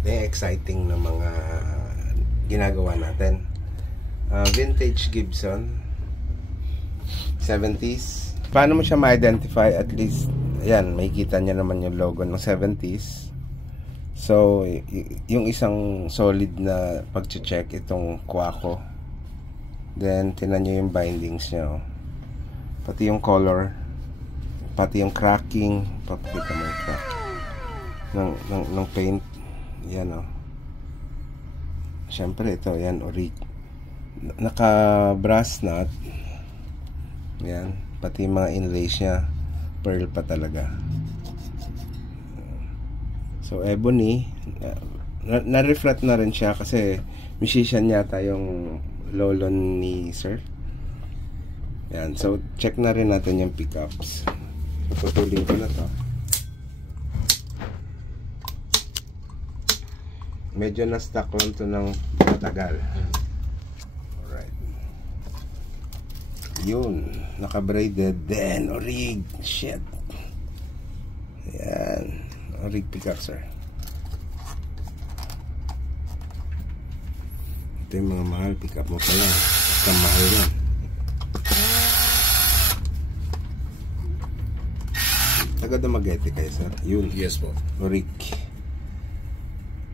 Ito yung exciting na mga ginagawa natin. Vintage Gibson 70s. Paano mo siya ma-identify? At least ayan, makikita niya naman yung logo ng 70s. So yung isang solid na pag-check itong Quaco. Then tingnan niyo yung bindings niya, oh. Pati yung color, pati yung cracking, papakita mo yung crack ng paint. Yan, oh. Siyempre ito, yan, orig. Naka brass nut. Yan, pati yung mga inlays niya, pearl pa talaga. So ebony, na-reflect na rin siya kasi musician yata yung lolo ni sir. Yan, so check na rin natin yung pickups. Putulin ko na to. Medyo na-stuck lang to ng matagal. Alright. Yun, naka-braided. Then, orig. Shit. Yan. Orig pickup, sir. Ito yung mga mahal. Pickup mo pa lang. Basta mahal yan. Taga Dumaguete kayo, sir? Yun. Yes po. Orig.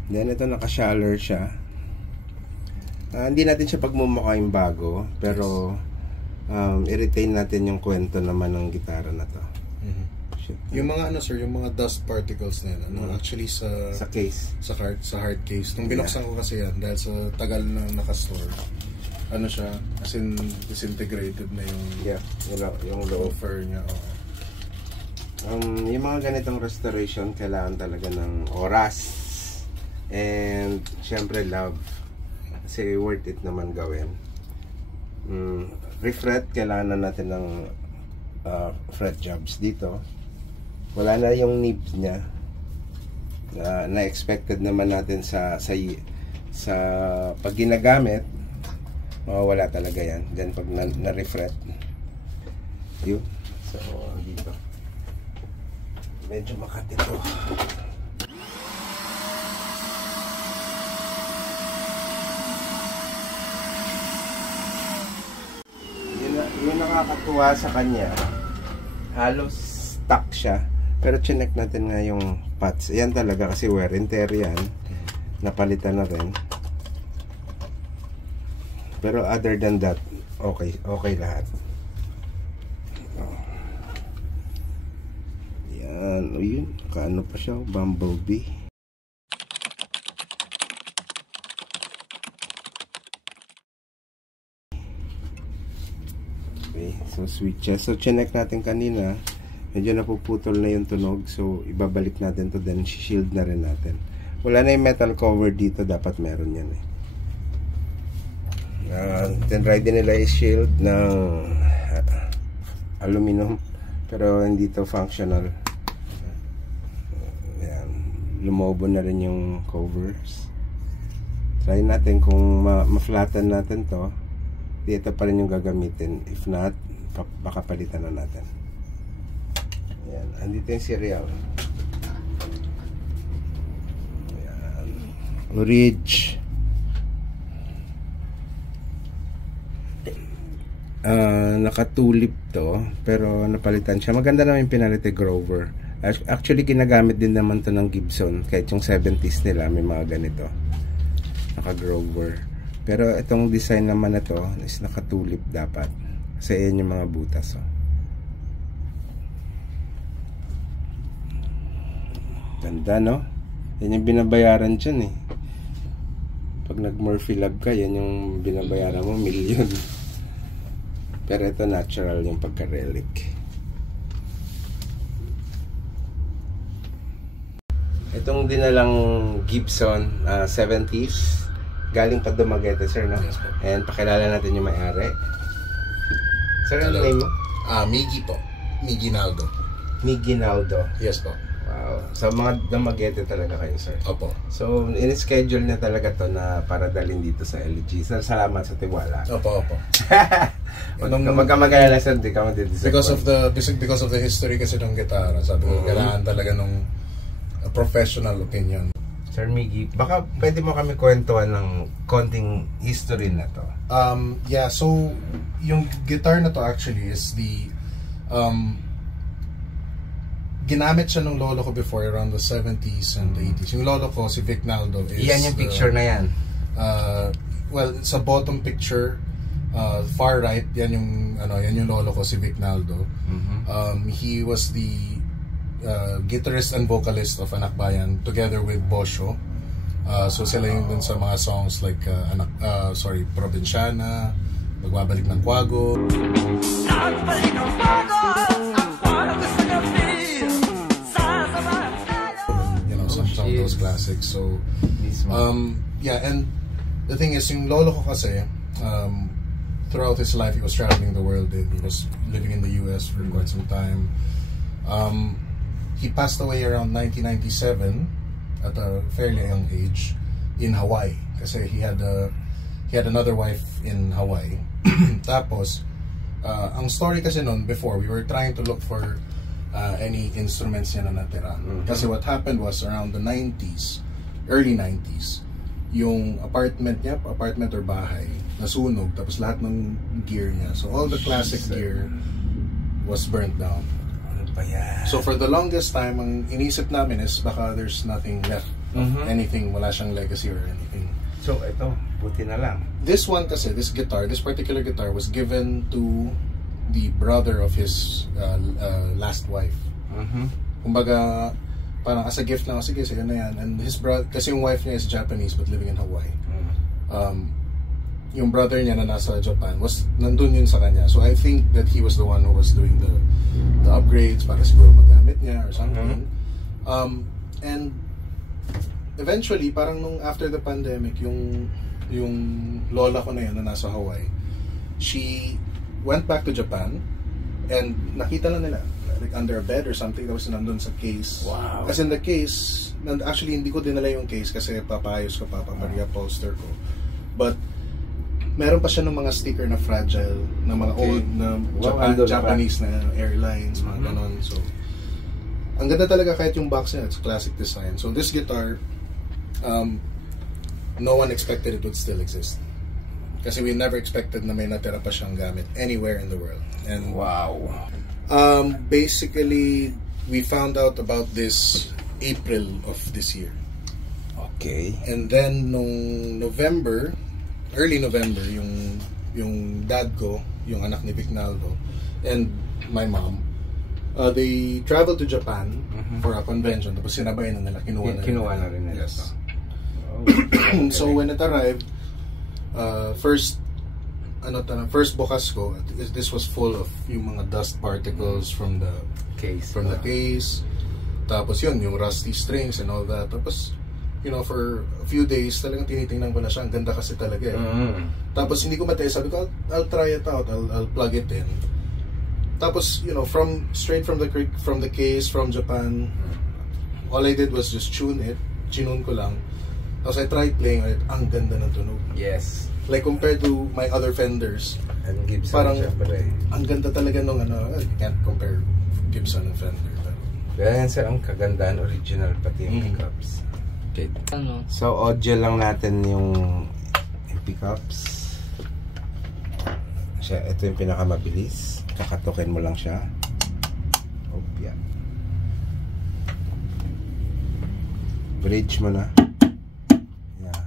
Then ito naka-shaller siya. Hindi natin siya pagmumukha yung bago, pero i-retain natin yung kwento naman ng gitara na to. Yung mga ano sir, yung mga dust particles na yan, actually sa case, sa hard case. Nung binuksan ko kasi yan dahil sa tagal na naka-store, ano siya, as in disintegrated na yung yung low fur niya. Yung mga ganitong restoration kailangan talaga ng oras. And syempre love, kasi worth it naman gawin. Refret, kailangan na natin ng fret jobs dito. Wala na yung nibs niya na expected naman natin sa pag ginagamit. Wala talaga yan. Then pag na-refret yun, so dito medyo makatito. Yung nakakatuwa sa kanya, halos stuck siya, pero chinek natin nga yung pads. Ayan talaga kasi wear and tear yan, napalitan na rin, pero other than that okay lahat. Yan, o yun, kaano pa siya, bumblebee. So switches. So chinek natin kanina, medyo napuputol na yung tunog. So ibabalik natin to, then shield na rin natin. Wala na yung metal cover dito, dapat meron yan eh. Tinry din nila yung shield ng aluminum, pero hindi to functional. Ayan, lumobo na rin yung covers. Try natin kung ma-flatten natin to. Dito pa rin yung gagamitin. If not, baka palitan na natin. Ayan. Andito yung serial. Ayan. Orig. Nakatulip to, pero napalitan siya. Maganda naman yung pinalite Grover. Actually, ginagamit din naman to ng Gibson. Kahit yung 70s nila, may mga ganito. Naka-Grover. Pero itong design naman na to is nakatulip dapat. Kasi yan yung mga butas. Oh. Ganda, no? Yan yung binabayaran dyan eh. Pag nag-Murphy Lab ka, yan yung binabayaran mo, million. Pero ito natural yung pagka-relic. Itong dinalang Gibson 70s, galing pa Dumaguete, sir, no? Yes, po. And pakilala natin yung may-ari. Sir, ano name mo? Miggy po. Miggy Naldo. Miggy Naldo. Yes po. Wow. So mga Dumaguete talaga kayo, sir. Opo. So in-schedule niya talaga to na para dalhin dito sa LG. Sir, salamat sa tiwala. Opo. Huwag ka mag-alala, sir, di ka mag-disappoint. Because of the history kasi ng gitara, sabi ko, kailangan talaga ng professional opinion. Sir Miggy, baka pwede mo kami kwentuhan ng konting history na to. Yeah, so yung guitar na to actually is the ginamit siya ng lolo ko before around the 70s and 80s. Yung lolo ko, si Vic Naldo is... Yan yung picture na yan. Well, sa bottom picture, far right, yan yung lolo ko, si Vic Naldo. He was the guitarist and vocalist of Anak Bayan together with Bosho. So sila yung dun sa mga songs like Provinciana, Magbabalik ng Kwago. Some of those classics. So yeah, and the thing is, yung lolo ko kasi throughout his life he was traveling the world. He was living in the US for quite some time. He passed away around 1997 at a fairly young age in Hawaii kasi he had another wife in Hawaii. Tapos ang story kasi noon, before we were trying to look for any instruments niya na natira. Kasi what happened was around the 90s, early 90s, yung apartment or bahay, nasunog, tapos lahat ng gear niya. So all the classic gear was burnt down. So for the longest time, ang inisip namin is baka there's nothing left of anything, wala siyang legacy or anything. So ito, buti na lang. This one kasi, this particular guitar was given to the brother of his last wife. Kumbaga, parang as a gift lang, sige, sa'yo na yan. And his brother, kasi yung wife niya is Japanese but living in Hawaii. Yung brother niya na nasa Japan, nandun yun sa kanya. So I think that he was the one who was doing the upgrades para siguro magamit niya or something. And eventually, parang nung after the pandemic, yung lola ko na yun na nasa Hawaii, she went back to Japan and nakita lang nila like under a bed or something, tapos nandun sa case. Wow. As in the case, actually hindi ko dinala yung case kasi papayos ko pa, papareupholster ko. But meron pa siya ng mga sticker na fragile, na mga old na Japanese na airlines, mga ganon. So ang ganda talaga kahit yung box niya, it's classic design. So this guitar, no one expected it would still exist. Kasi we never expected na may natira pa siyang gamit anywhere in the world. And wow. Basically, we found out about this April of this year. Okay. And then nung early November, yung dad ko, yung anak ni Vic Naldo, and my mom, they traveled to Japan for a convention. Tapos sinabay na nila, kinuha na rin nila. Yes. Oh, so when it arrived, first bukas ko, this was full of yung mga dust particles from the case. Tapos yun, yung rusty strings and all that. Tapos for a few days, talagang tinitingnan ko na siya. Ang ganda kasi talaga eh. Tapos hindi ko matay, sabi ko, I'll try it out. I'll plug it in. Tapos, straight from the case, from Japan, all I did was just tune it. Tune ko lang. Tapos I tried playing it. Ang ganda ng tunog. Yes. Like compared to my other Fenders, and Gibson, parang syempre, ang ganda talaga nung you can't compare Gibson and Fender. Kaya yan sir, ang kagandaan, original pati yung pickups. Okay. So audio lang natin yung pickups. Ito yung pinakamabilis. Kakatukin mo lang siya. Yan. Bridge mo na. Yan.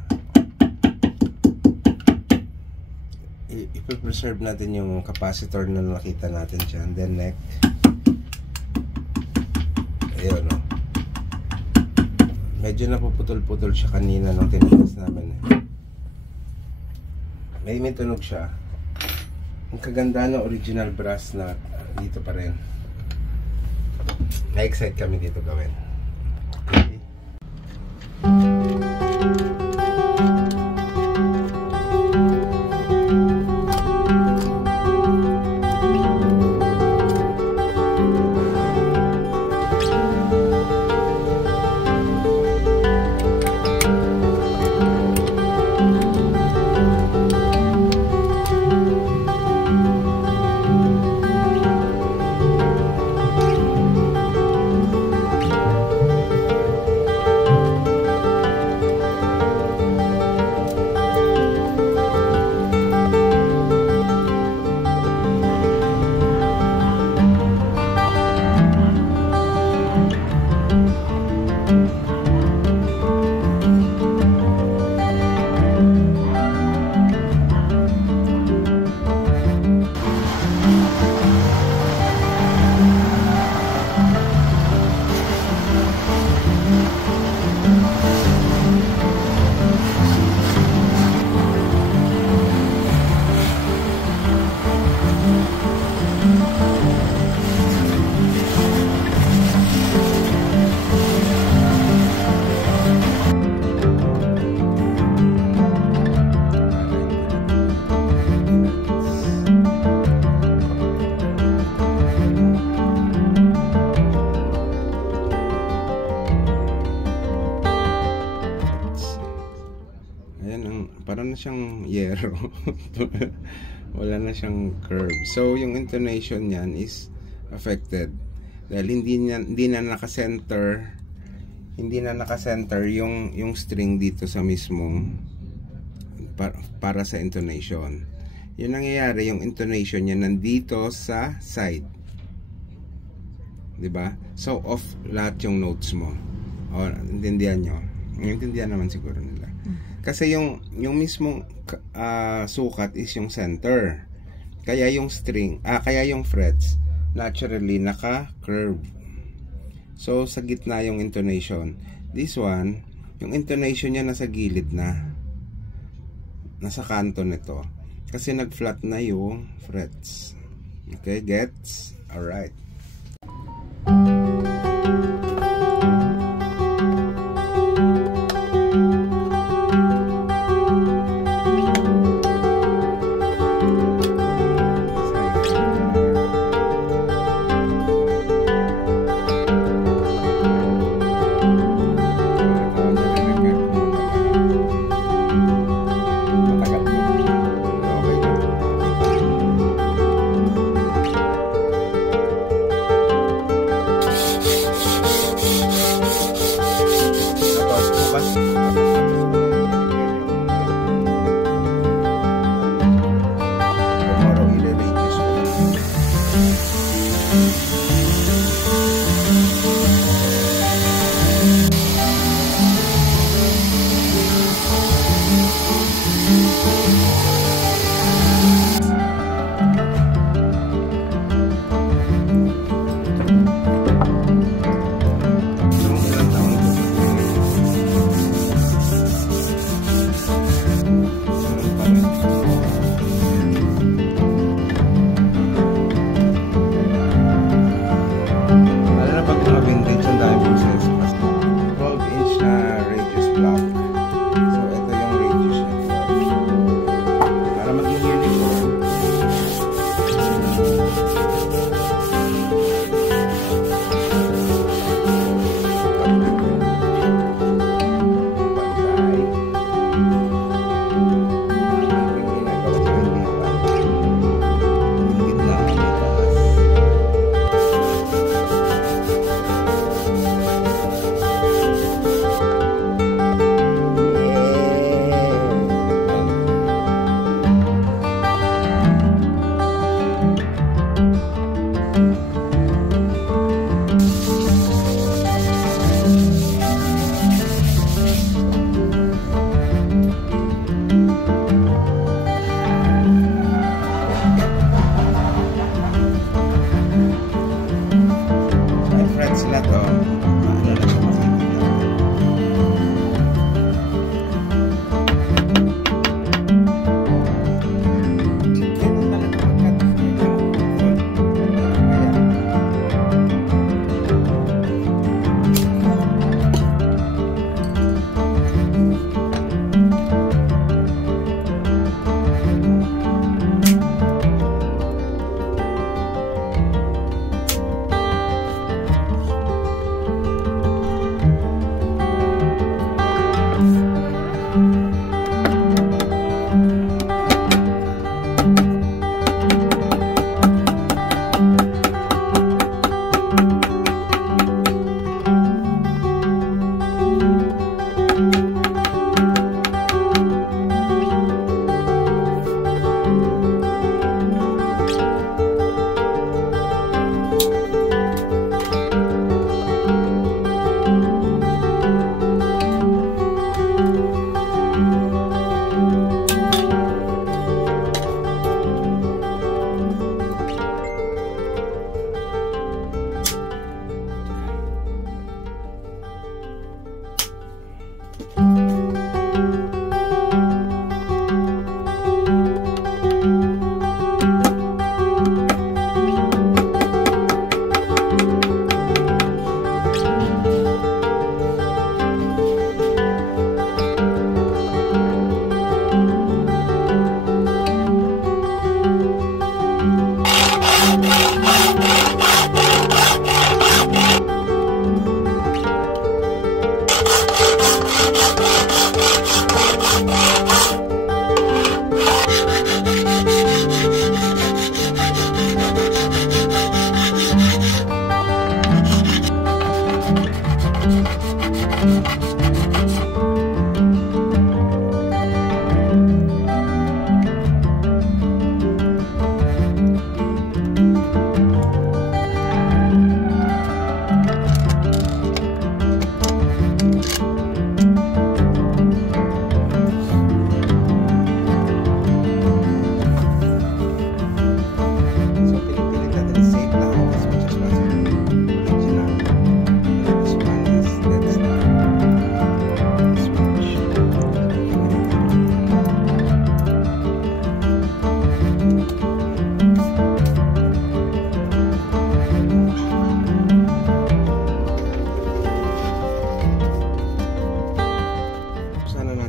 I-preserve natin yung capacitor na nakita natin dyan. Then neck. Ayun, no? Medyo napuputol-putol siya kanina nung tinigas namin. May tunog siya. Ang kaganda ng original brass na dito pa rin. Na-excite kami dito gawin. Okay. Ayan, parang na siyang yero. Wala na siyang curve. So, yung intonation niyan is affected. Dahil hindi na naka-center yung string dito sa mismong para sa intonation. Yung nangyayari, yung intonation niya nandito sa side. 'Di ba? So, off lahat yung notes mo. O, intindihan nyo? Intindihan naman siguro nila. Kasi yung mismong sukat is yung center. Kaya yung kaya yung frets naturally naka-curve. So sa gitna yung intonation. This one, yung intonation niya nasa gilid na. Nasa kanto nito. Kasi nag-flat na yung frets. Okay, gets? Alright.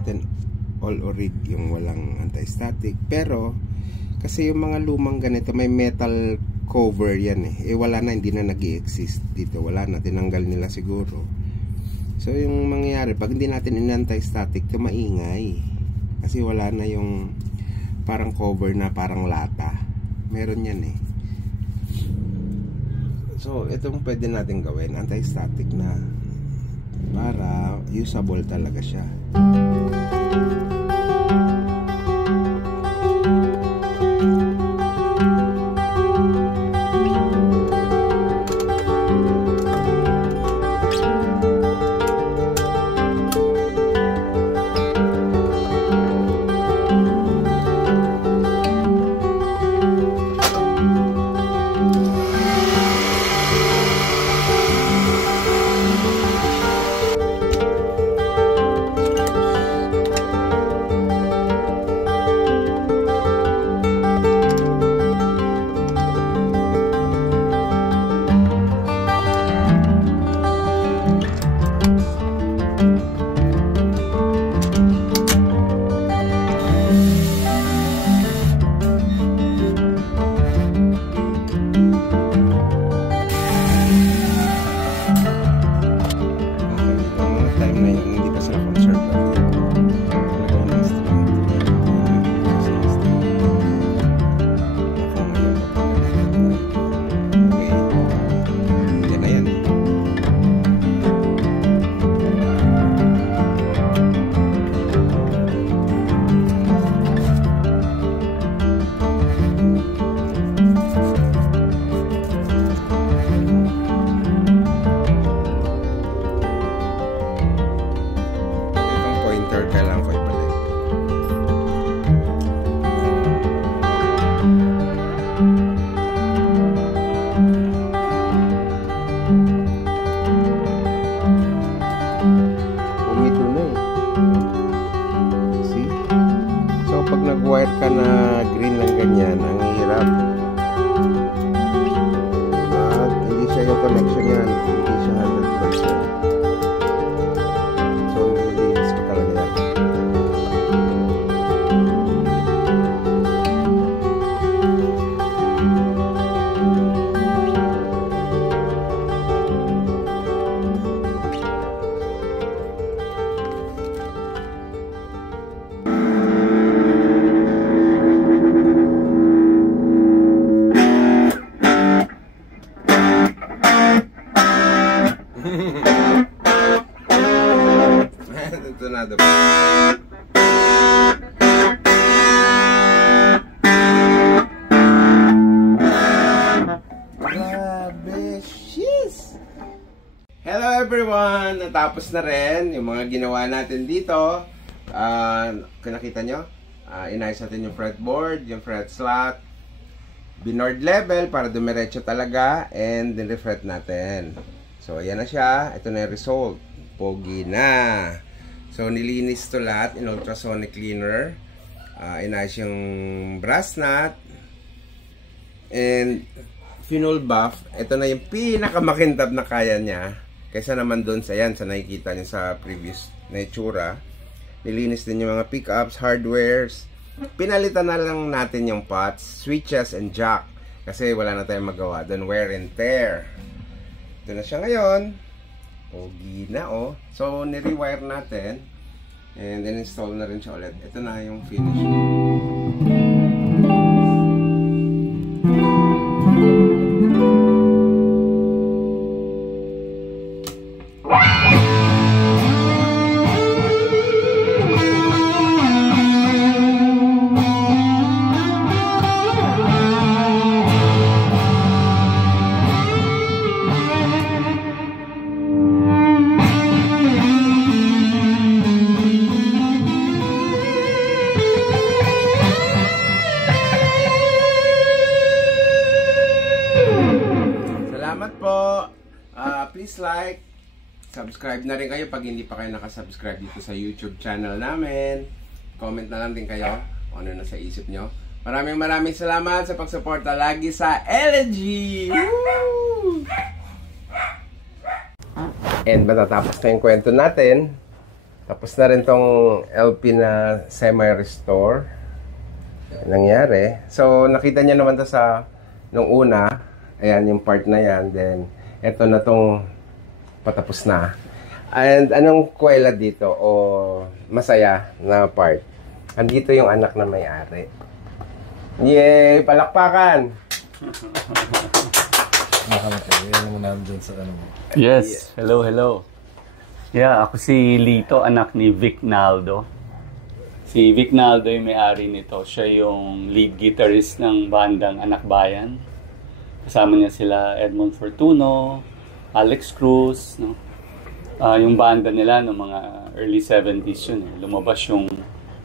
natin all orig, yung walang anti-static. Pero kasi yung mga lumang ganito may metal cover yan eh. Wala na, hindi na nag-i-exist dito. Wala na, tinanggal nila siguro. So yung mangyayari, pag hindi natin in-anti-static, ito maingay. Kasi wala na yung parang cover na parang lata. Meron yan eh. So itong pwede natin gawin, anti-static na, para usable talaga siya. nag-wire ka na green lang ganyan, ang hirap. At hindi siya yung connection yan, hindi siya 100%. So, nilinis ko talaga yan. Ito na daw. Grabe, shiz! Hello everyone! Natapos na rin yung mga ginawa natin dito. Kung nakita nyo, inayos natin yung fretboard, yung fret slot, binord level para dumiretso talaga, and then refret natin. So, ayan na siya. Ito na yung result. Pogi na. So, nilinis to lahat in ultrasonic cleaner. Inayos yung brass nut. And, phenol buff. Ito na yung pinakamakintab na kaya niya. Kaysa naman doon sa yan, sa nakikita niyo sa previous na itsura. Nilinis din yung mga pickups, hardwares. Pinalitan na lang natin yung pots, switches, and jack. Kasi wala na tayong magawa. Doon wear and tear. Ito na siya ngayon. Pogi na, oh. So, nirewire natin. And then install na rin siya ulit. Ito na yung finish. Salamat po. Please like, subscribe na rin kayo pag hindi pa kayo nakasubscribe dito sa YouTube channel namin. Comment na lang din kayo kung ano na sa isip nyo. Maraming salamat sa pagsuporta lagi sa LG. Woo! And matatapos na yung kwento natin. Tapos na rin tong LP na semi-restore. Nangyari. So, nakita niya naman to sa nung una. Ayan, yung part na yan. Then, eto na tong patapos na. And anong kwela dito o masaya na part? Andito yung anak na may-ari. Yay! Palakpakan! Yan mo nandun sa ano mo. Yes. Hello, hello. Yeah, ako si Lito, anak ni Vic Naldo. Si Vic Naldo yung may-ari nito. Siya yung lead guitarist ng bandang Anak Bayan. Kasama niya sila Edmond Fortuno, Alex Cruz, no? Yung banda nila no mga early 70s yun. Lumabas yung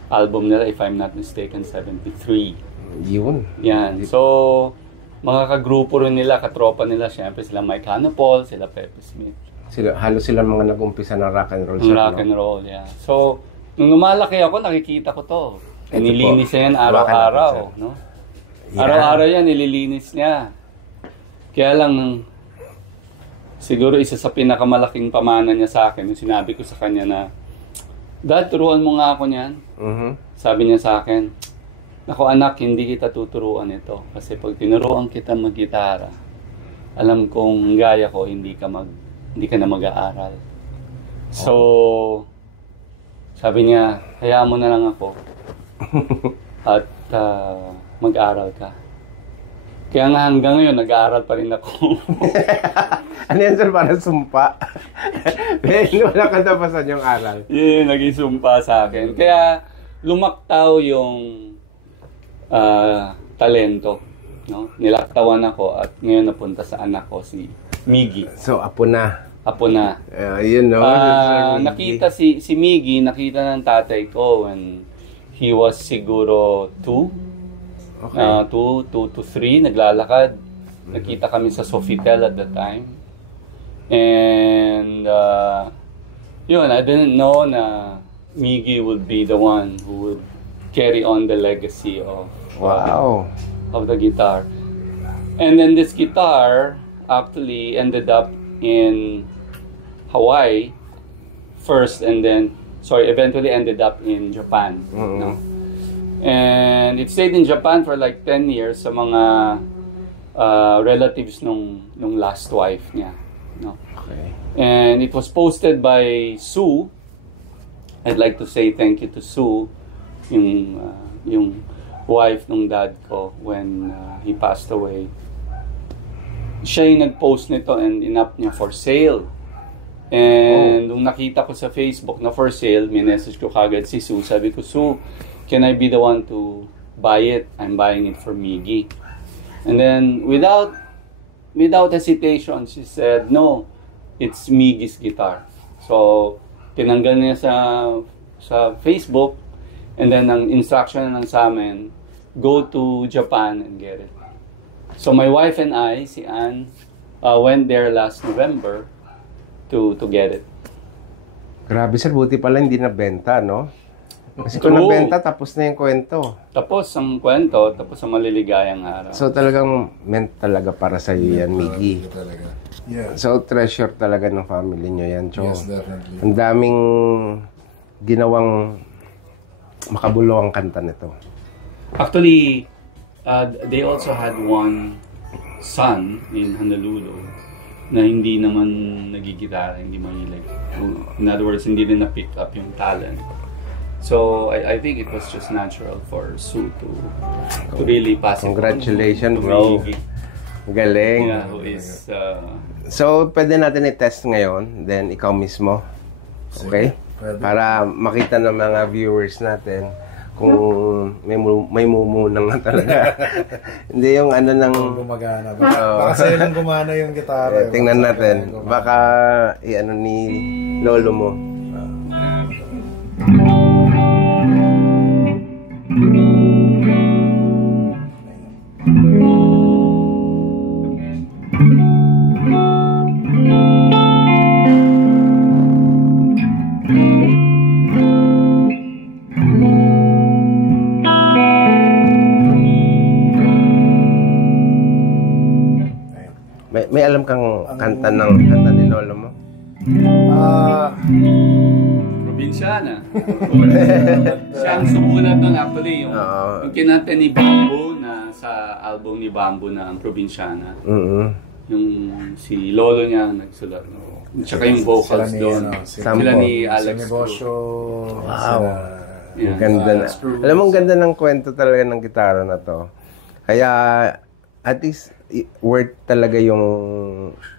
album nila, if I'm not mistaken, 73. Yun. Yan. So, mga kagrupo rin nila, katropa nila, syempre sila Mike Hanopol, sila Pepe Smith. Halos sila mga nag-umpisa ng rock and roll. Rock and roll, yeah. So, nung lumalaki ako, nakikita ko to. Nililinis niya yan araw-araw, no? Yeah. Araw-araw yan, nililinis niya. Kaya lang, siguro isa sa pinakamalaking pamana niya sa akin, yung sinabi ko sa kanya na, Dad, turuan mo nga ako niyan. Sabi niya sa akin, ako anak, hindi kita tuturuan ito. Kasi pag tinuruan kita mag-gitara, alam kong gaya ko, hindi ka na mag-aaral. So, sabi niya, hayaan mo na lang ako. At mag-aaral ka. Kaya nga hanggang ngayon, nag-aaral pa rin ako. Ano yan, sir? Parang sumpa. Wala ka tapasan yung aral. Yeah, naging sumpa sa akin. Kaya lumaktaw yung talento. No? Nilaktawan ako at ngayon napunta sa anak ko, si Miggy. So, apo na. Apo na. Yun, no? Nakita si Miggy, nakita ng tatay ko when he was siguro 2 to 3, naglalakad. Nakita kami sa Sofitel at the time. And yun, I didn't know na Miggy would be the one who would carry on the legacy of the guitar. And then this guitar actually ended up in Hawaii first, and then eventually ended up in Japan. No? And it stayed in Japan for like 10 years sa mga relatives nung last wife niya. No? Okay. And it was posted by Sue. I'd like to say thank you to Sue, yung wife nung dad ko when he passed away. Siya yung nag-post nito and in-up niya for sale. And nung nakita ko sa Facebook na for sale, minessage ko kagad si Sue. Sabi ko, Sue, can I be the one to buy it? I'm buying it for Miggy. And then without hesitation, she said, no, it's Miggy's guitar. So, tinanggal niya sa Facebook, and then ang instruction na lang sa amin, go to Japan and get it. So my wife and I, si Ann, went there last November to get it. Grabe, sir, buti pala hindi nabenta, no? Kasi kung nabenta, tapos na yung kwento. Tapos ang kwento, tapos ang maliligayang araw. So talagang meant talaga para sa iyo yan, Miggy. Yeah. So treasure talaga ng family nyo yan, Cho. Yes, definitely. Ang daming ginawang makabuluhang kanta nito. Actually, they also had one son in Honolulu na hindi naman nagigitara, hindi mahilig. In other words, hindi din na-pick up yung talent. So, I think it was just natural for Sue to really pass it on. Congratulations, to bro. Miggy. Galing. Yeah, who is... So, pwede natin i-test ngayon, then ikaw mismo. Okay? Pwede. Para makita ng mga viewers natin kung may mumunang na talaga. Hindi yung ano ng... Gumagana. Baka sa'yo lang gumana yung gitara. Tingnan natin. Baka i-ano ni lolo mo. May alam kang kanta ni lolo mo? Probinsyana. Siya ang sumulat nun actually, yung kinanta ni Bambo na sa album ni Bambo na ang Probinsyana. Yung si Lolo niya nagsulat. Tsaka yung vocals doon. Sila ni Alex Cruz. Wow. Ganda na. Alam mo, ang ganda ng kwento talaga ng gitara na to. Kaya, at least, worth talaga yung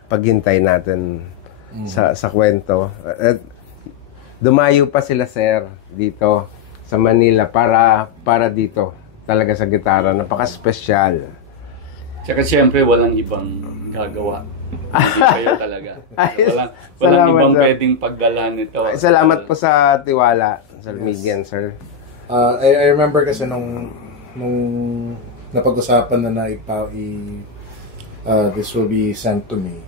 paghintay natin sa kwento. At dumayo pa sila, sir, dito sa Manila para dito talaga sa gitara. Napaka-special. Tsaka siyempre, walang ibang gagawa. Hindi kayo talaga. Walang ibang sir. pwedeng pagdala nito. Salamat po sa tiwala, Sir Miguel, sir. I remember kasi nung napag-usapan na this will be sent to me.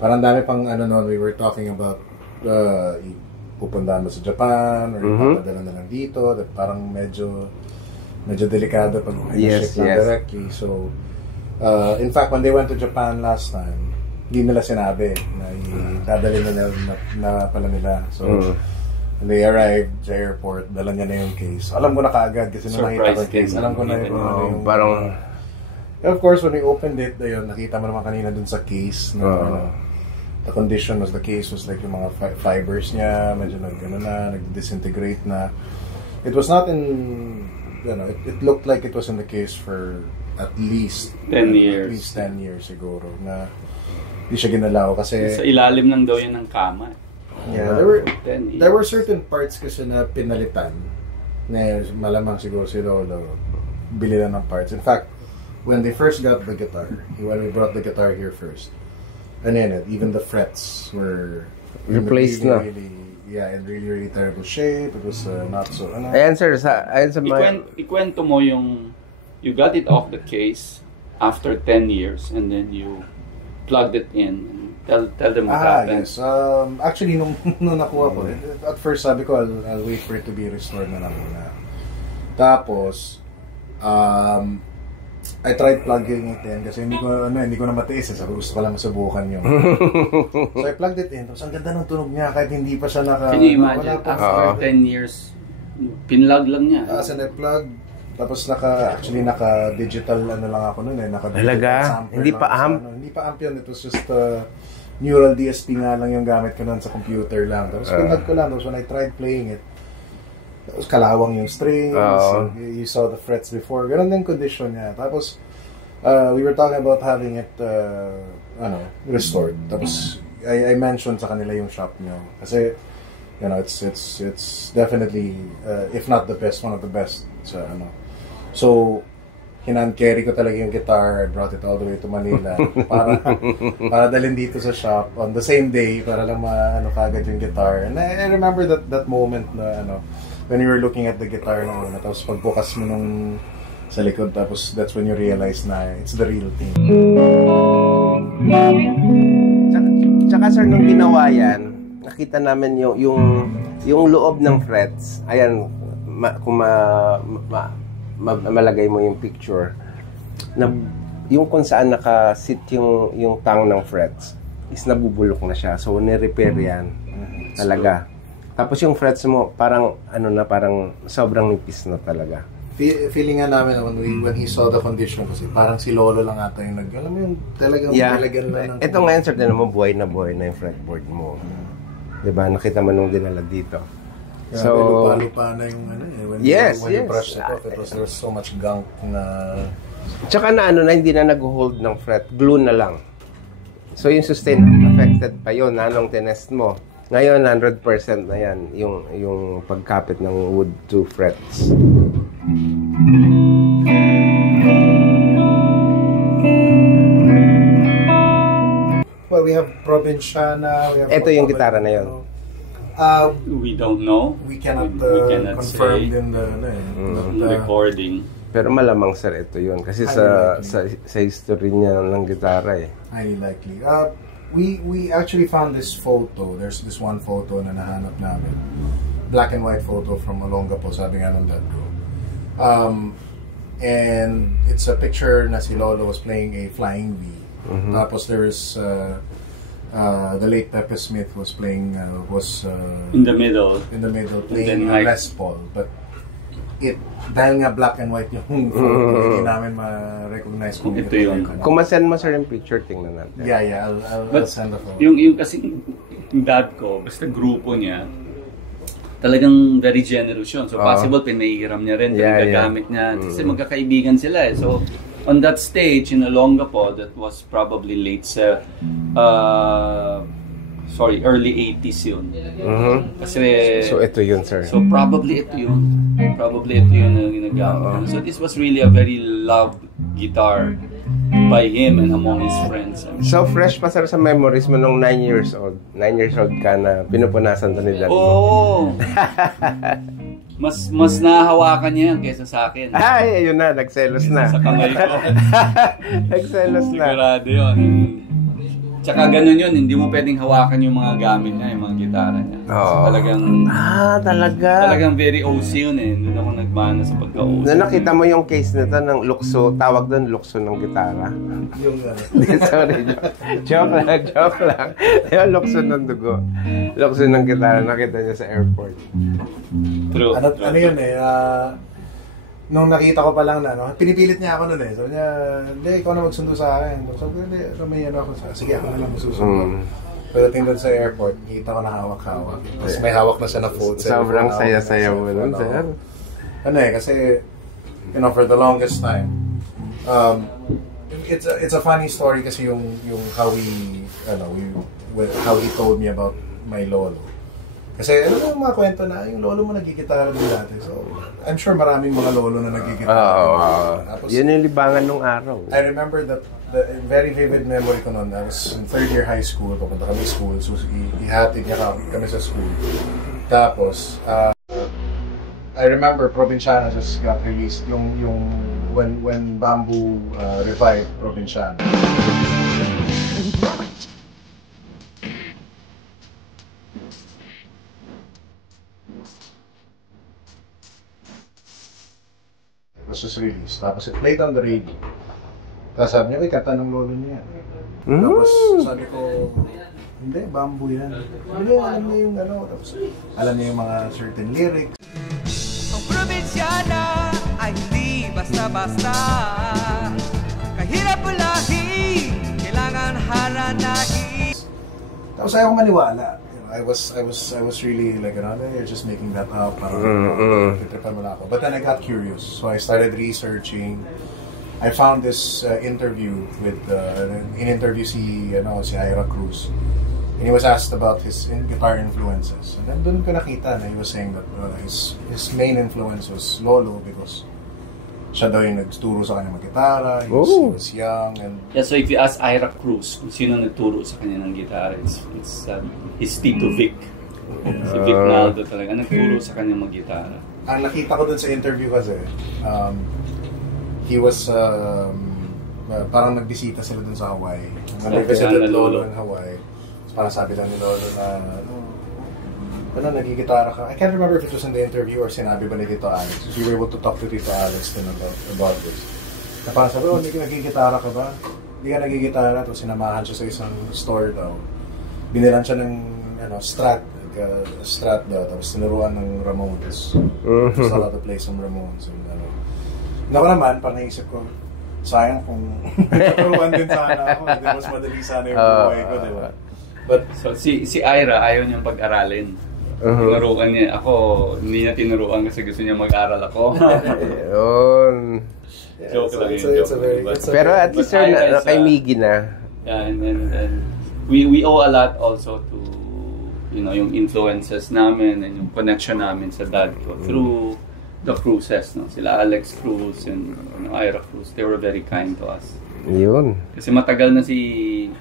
Parang dami pang noon, we were talking about pupuntahan mo sa Japan or ipapadala na lang dito. That parang medyo delikado pag ship na directly. So, in fact, when they went to Japan last time, hindi nila sinabi na dadalhin na pala nila. So, when they arrived sa airport, dala niya na yung case. Alam ko na kaagad kasi nung nakita ko yung case. Alam ko na yung parang... Of course, when we opened it, ayun, nakita mo naman kanina dun sa case na the condition was the case was like yung mga fibers niya, medyo nag-disintegrate na. It was not in, it looked like it was in the case for at least 10 years. At least 10 years siguro na hindi siya ginalaw kasi sa ilalim lang daw yan ng kama. Yeah, there were certain parts kasi na pinalitan na malamang siguro si Lolo bili lang ng parts. In fact, when they first got the guitar, when we brought the guitar here first, and then even the frets were replaced in really terrible shape. It was not so. Ayan sir, ayan sa ikwento mo yung you got it off the case after 10 years and then you plugged it in. Tell them what happened. Yes. Actually, nung nakuha ko, at first sabi ko, I'll wait for it to be restored na lang muna. Tapos, I tried plugging it in kasi hindi ko na matiis. Sabi gusto ko lang masubukan yun. So I plugged it in. Tapos ang ganda ng tunog niya kahit hindi pa siya Can you imagine? After 10 years, pinlug lang niya. As in I plugged. Tapos naka-digital lang ako nun eh. Talaga? Hindi pa amp? Hindi pa amp yun. It was just neural DSP nga lang yung gamit ko nun sa computer lang. Tapos pinlug ko lang. Tapos when I tried playing it, tapos kalawang yung strings. You saw the frets before. Ganon din condition niya. Tapos we were talking about having it restored. Tapos I mentioned sa kanila yung shop niyo. Kasi it's definitely if not the best, one of the best sa So, hinan-carry ko talaga yung guitar. I brought it all the way to Manila para dalhin dito sa shop on the same day para lang kagad yung guitar. And I remember that moment na when you were looking at the guitar na tapos pagbukas mo nung sa likod, tapos that's when you realize na it's the real thing. Tsaka sir, nung ginawa yan, nakita namin yung loob ng frets. Ayan, kung malagay mo yung picture na yung kung saan nakasit yung tang ng frets is nabubulok na siya, so ni-repair yan talaga. Tapos yung frets mo parang parang sobrang nipis na talaga. Feeling nga namin when he saw the condition kasi parang si Lolo lang ata yung alam mo yung talagang nilagyan lang ng... Ito ngayon sir, mo buhay na yung fretboard mo. Diba? Nakita mo nung dinala dito. So, lupa na yung when you brush it off, there was so much gunk na... Tsaka na hindi na nag-hold ng fret, glue na lang. So yung sustain affected pa yun, nung tinest mo. Ngayon 100% na yan, yung pagkapit ng wood to frets. Well, we have Provinciana. Ito yung gitara na yun. We don't know. We cannot confirm say in the recording. Pero malamang sir ito yun kasi sa history niya ng gitara eh. Highly likely. We actually found this photo. There's this one photo na nahanap namin. Black and white photo from Olongapo, sabi nga ng dad ko. And it's a picture na si Lolo was playing a flying V. Tapos there's the late Pepe Smith was playing, in the middle playing Les Paul, but dahil nga black and white yung photo, hindi namin ma-recognize kung ito yun. Kung ma-send mo sir yung picture, tingnan natin. Yeah, I'll send the photo. Yung kasi yung dad ko, basta grupo niya, talagang very generous yun. So possible, pinahiram niya rin, gagamit niya. Kasi magkakaibigan sila eh. So, on that stage, in Olongapo, that was probably early 80s yun. Kasi, so, ito yun, sir. So, probably ito yun. Probably ito yun na ginagamit. So, this was really a very loved guitar by him and among his friends. So, fresh pa sir sa memories mo nung 9 years old. 9 years old ka na pinupunasan to ni dad mo. Oo! Mas nahahawakan niya yan kaysa sa akin. Ay, ayun na, nagselos na. Sa kamay ko. Nagselos na. Sigurado yun. Tsaka ganun yun, hindi mo pwedeng hawakan yung mga gamit niya, yung mga gitara niya. So, talagang very OC yun eh. Doon ako nagmana sa pagka-OC. Na nakita mo yung case nito ng lukso, tawag doon lukso ng gitara. Sorry, joke lang. Yung lukso ng dugo. Lukso ng gitara, nakita niya sa airport. True. Ano yun eh, nung nakita ko pa lang na, pinipilit niya ako nun eh. Sabi niya, hindi, ikaw na magsundo sa akin. Sabi ko, hindi, may ako sa sige, ako na lang masusundo. Pagdating doon sa airport, nakita ko na hawak-hawak. Tapos may hawak na siya na phone. Sobrang saya-saya mo nun, sir. Ano eh, kasi, for the longest time, it's a funny story kasi yung how he told me about my lolo. Kasi ano yung mga kwento na yung lolo mo nagigitara din dati. So, I'm sure maraming mga lolo na nagigitara. Tapos, yun yung libangan nung araw. I remember the very vivid memory ko noon. I was in third year high school. Papunta kami school. So, ihatid niya kami sa school. Tapos, I remember Provinciano just got released. When Bamboo revived Provinciano. It was just released. Tapos it played on the radio. Tapos sabi niya, kanta ng lolo niya. Tapos sabi ko, hindi, Bamboo yan. Hindi, alam niya yung tapos alam niya yung mga certain lyrics. Ang probinsyana ay hindi basta-basta. Kahirap ulahi, kailangan haranahin. Tapos ayaw ko maniwala. I was really like, you're just making that up. Titripan mo na ako. But then I got curious. So I started researching. I found this interview with, in-interview si Ira Cruz. And he was asked about his guitar influences. And then doon ko nakita na he was saying that his main influence was Lolo because siya daw yung nagturo sa kanya mag-gitara. He was young. Yeah, so if you ask Ira Cruz kung sino nagturo sa kanya ng gitara, it's Tito Vic. Si Vic Naldo talaga nagturo sa kanya mag-gitara. Ang nakita ko dun sa interview kasi, he was, parang nagbisita sila dun sa Hawaii. Nag-visited Lolo in Hawaii. Parang sabi lang ni Lolo na, nagigitara ka. I can't remember if it was in the interview or sinabi ba ni Tito Alex. So we were able to talk to Tito Alex then about this. Na parang sabi, hindi ka nagigitara ka ba? Hindi ka nagigitara. Tapos sinamahan siya sa isang store daw. Binilan siya ng Strat daw. Tapos tinuruan ng Ramones. Gusto lang to play some Ramones. Ako naman, parang naisip ko, sayang kung turuan din sana ako. Mas madali sana yung buhay ko, di ba? But so si Ira ayaw niyang pag-aralin. Tinuruan niya ako, hindi niya tinuruan kasi gusto niya mag-aral ako. Yun. Joke lang yun. Pero at least sir, nakaimigi na. Yeah, and we owe a lot also to yung influences namin and yung connection namin sa dad ko through the Cruzes, no? Sila Alex Cruz and Ira Cruz. They were very kind to us. Yun. Kasi matagal na si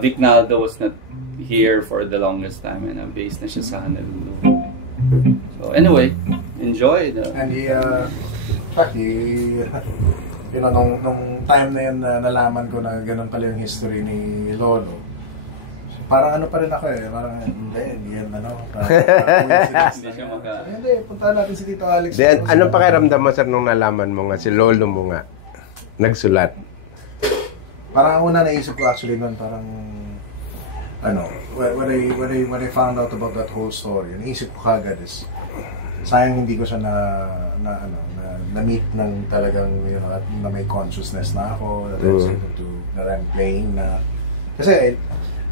Vic Naldo was not here for the longest time and based na siya sa Honolulu. So anyway, enjoy. And nung time na yun nalaman ko na ganun pala yung history ni Lolo, parang ano pa rin ako eh, parang hindi yan Hindi siya hindi, punta natin si Tito Alex. Then, anong pakiramdam mo sir nung nalaman mo nga si Lolo mo nga nagsulat? Parang ang una naisip ko actually noon, parang when I found out about that whole story, naisip ko kagad is, sayang hindi ko siya na meet ng talagang, na may consciousness na ako, that I was able to, that I'm playing na. Kasi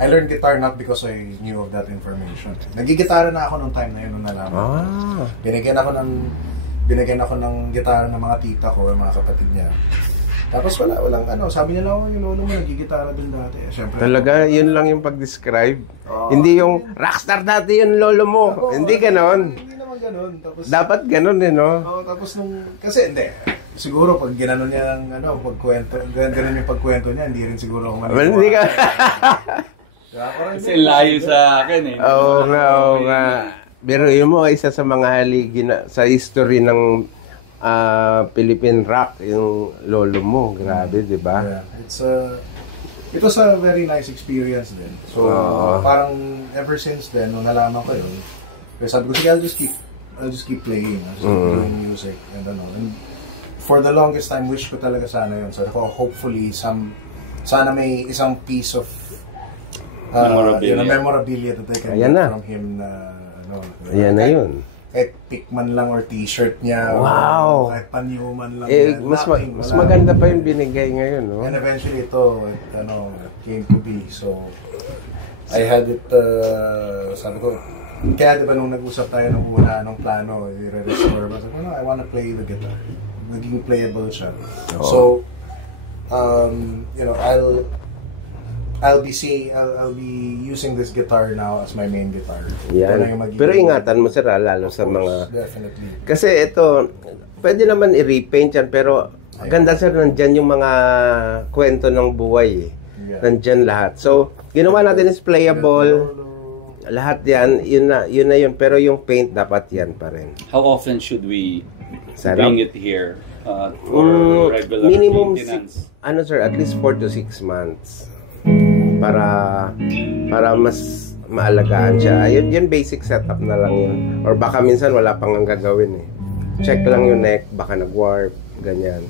I learned guitar not because I knew of that information. Nagigitara na ako nung time na yun, nung nalaman ko. Binigyan ako ng gitara ng mga tita ko, ng mga kapatid niya. Tapos walang sabi niya lang, yung lolo mo nagigitara din dati. Siyempre, talaga, yun lang yung pag-describe. Hindi yung rockstar dati yung lolo mo. Hindi ganon. Hindi naman ganon. Tapos, dapat ganon no? Tapos kasi hindi. Siguro pag ginanon niya ng pagkwento, ganon yung pagkwento niya, hindi rin siguro ako maniwala. Hindi ka. Kasi layo sa akin Oo nga. Pero yun mo, isa sa mga haligi sa history ng Philippine rock, yung lolo mo, grabe, di ba? Yeah, it was a very nice experience din. So, parang ever since then, nung nalaman ko yun, sabi ko, sige, I'll just keep playing, I'll just keep doing music, and for the longest time, wish ko talaga sana yun. So, hopefully, sana may isang piece of memorabilia that I can get from him na, ayan na yun. Kahit pick man lang or t-shirt niya. Wow! Kahit panyo man lang. Mas maganda pa yung binigay ngayon, no? And eventually it came to be. So, I had it, sabi ko, kaya diba nung nag-usap tayo nung una, nung plano, i-restore, sabi ko, I wanna play the guitar. Naging playable siya. So, I'll be using this guitar now as my main guitar. Yan. Pero ingatan mo sir, lalo sa mga... Definitely. Kasi ito, pwede naman i-repaint yan, pero ganda sir, nandyan yung mga kwento ng buhay. Nandyan lahat. So, ginawa natin is playable. Lahat yan, yun na yun. Pero yung paint, dapat yan pa rin. How often should we bring it here for regular minimum maintenance? Sir, at least 4 to 6 months. Para mas maalagaan siya. Yun basic setup na lang yun. Or baka minsan wala pang ang gagawin eh. Check lang yung neck, baka nag-warp, ganyan.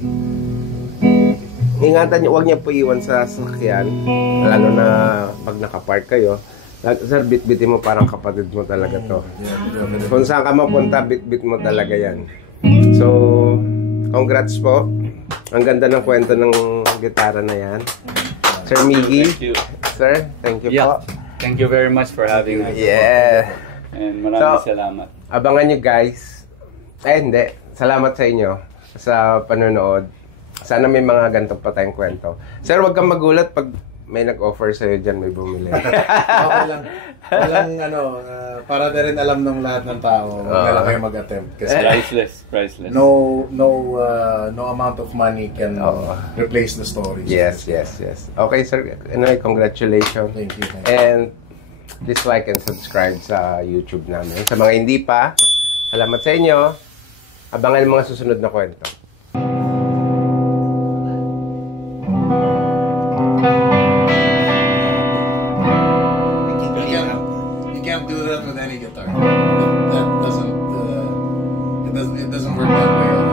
Ingatan niyo, huwag niya po iwan sa sasakyan. Lalo na pag nakapark kayo. Sir, bit-bitin mo parang kapatid mo talaga to. Kung saan ka mapunta, bit-bit mo talaga yan. So, congrats po. Ang ganda ng kwento ng gitara na yan. Sir Miggy. Thank you. Sir, thank you po. Thank you very much for having us. Yeah. And maraming salamat. Abangan nyo guys. Hindi. Salamat sa inyo sa panonood. Sana may mga ganito pa tayong kwento. Sir, wag kang magulat pag may nag-offer sa'yo dyan, may bumili. Okay lang. Para na rin alam ng lahat ng tao, huwag na lang kayo mag-attempt. Kasi Priceless. No amount of money can replace the stories. Yes. Okay, sir. Anyway, congratulations. Thank you. And please like and subscribe sa YouTube namin. Sa mga hindi pa, salamat sa inyo. Abangan mga susunod na kwento. You can't do that with any guitar. It doesn't work that way.